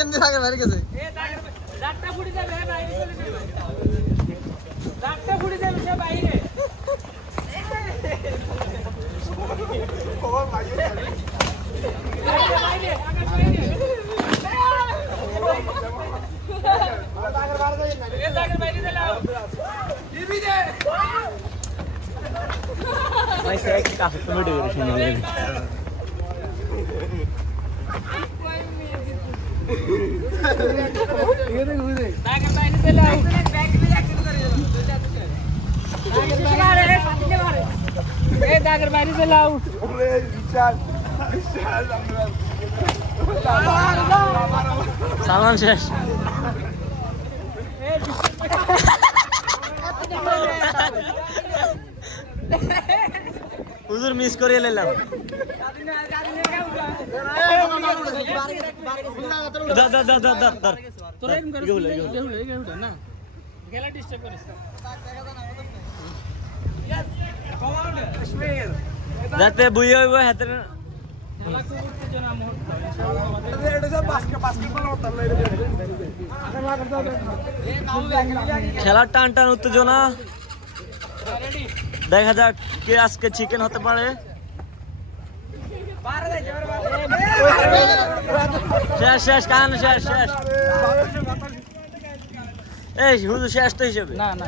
এমনি থাকে বাইরে গেছে সালমান শেষ হুজুর মিস করিয়ে নিলাম যাতে বুই হইব হাতে খেলার টান টান উত্তেজনা দেখা যাক কে আজকে চিকেন হতে পারে শেষ শেষ কান শেষ শেষ এই হুজুর শেষ তো হিসেবে না না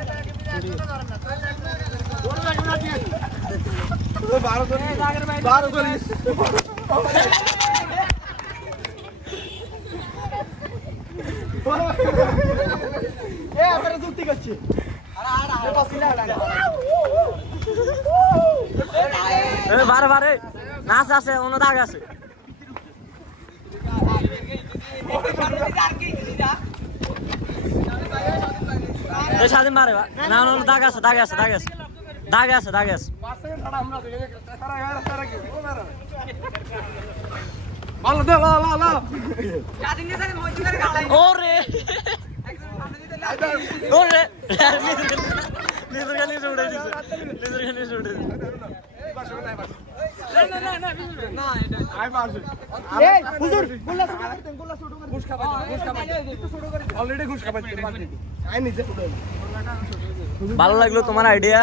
বারে বারে নাচ আছে অন্য দাগ আছে স্বাধীন মারে না অন্য দাগ আছে দাগ আছে দাগ আছে দাগ আছে দাগ আছে ওরে ওরে নিজের গালি উড়ে দিছে নিজের গালি উড়ে দিছে ভালো লাগলো তোমার আইডিয়া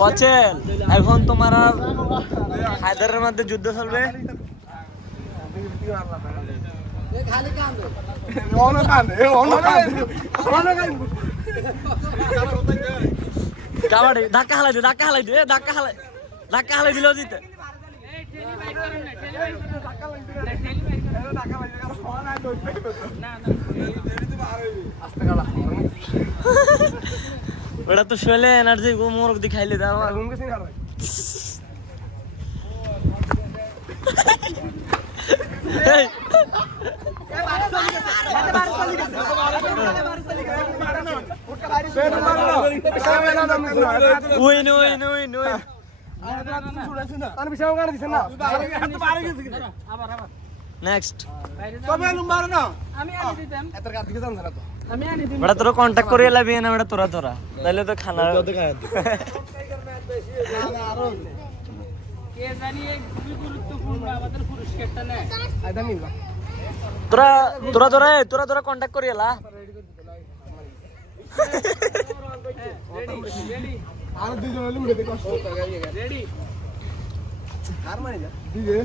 পচেল এখন তোমার আর হায়দারের মধ্যে যুদ্ধ চলবে কাবাডি ধাক্কা হালাই দে ধাক্কা হালাই দে ধাক্কা হালাই দিলেও জিতে ওটা তো শৈলে এনার্জি মোরগ দি খাইলে দাও তোরা কন্ট্যাক্ট করে লাবি না বেটা তোরা তোরা তাহলে তো খানা তোরা তোরা তোরা তোরা তোরা কন্ট্যাক্ট করে এলা আর দুইজন হলে উড়ে দেখো রেডি আর মারি না দিবে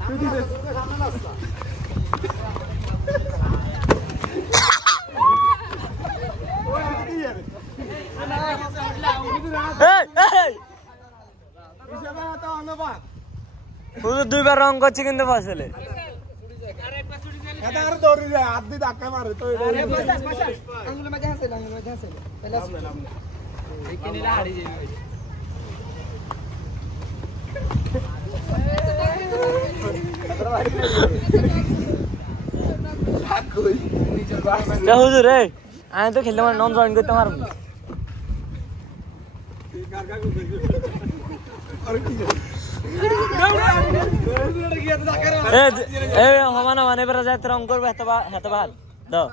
তুই দিবে সামনে নাস্তা ওই দিকে যাবে এই এই হিসাবে তো অনুবাদ পুরো দুইবার রং করছে কিন্তু বাসলে এটা আর দৌড়ি যায় হাত দিয়ে ধাক্কা মারে তো আঙ্গুল মধ্যে আছে তাহলে এই কিনেলা হাড়ি যাবে হুজুর রে আমি তো খেলতে পারি নন জয়েন করতে পারবো না সমান সমান এবার যায় রং করবে হাতে বাদ দাও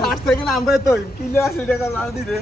ষাট সেকেন্ড আমরা তো কিলো 80 টাকা দিতে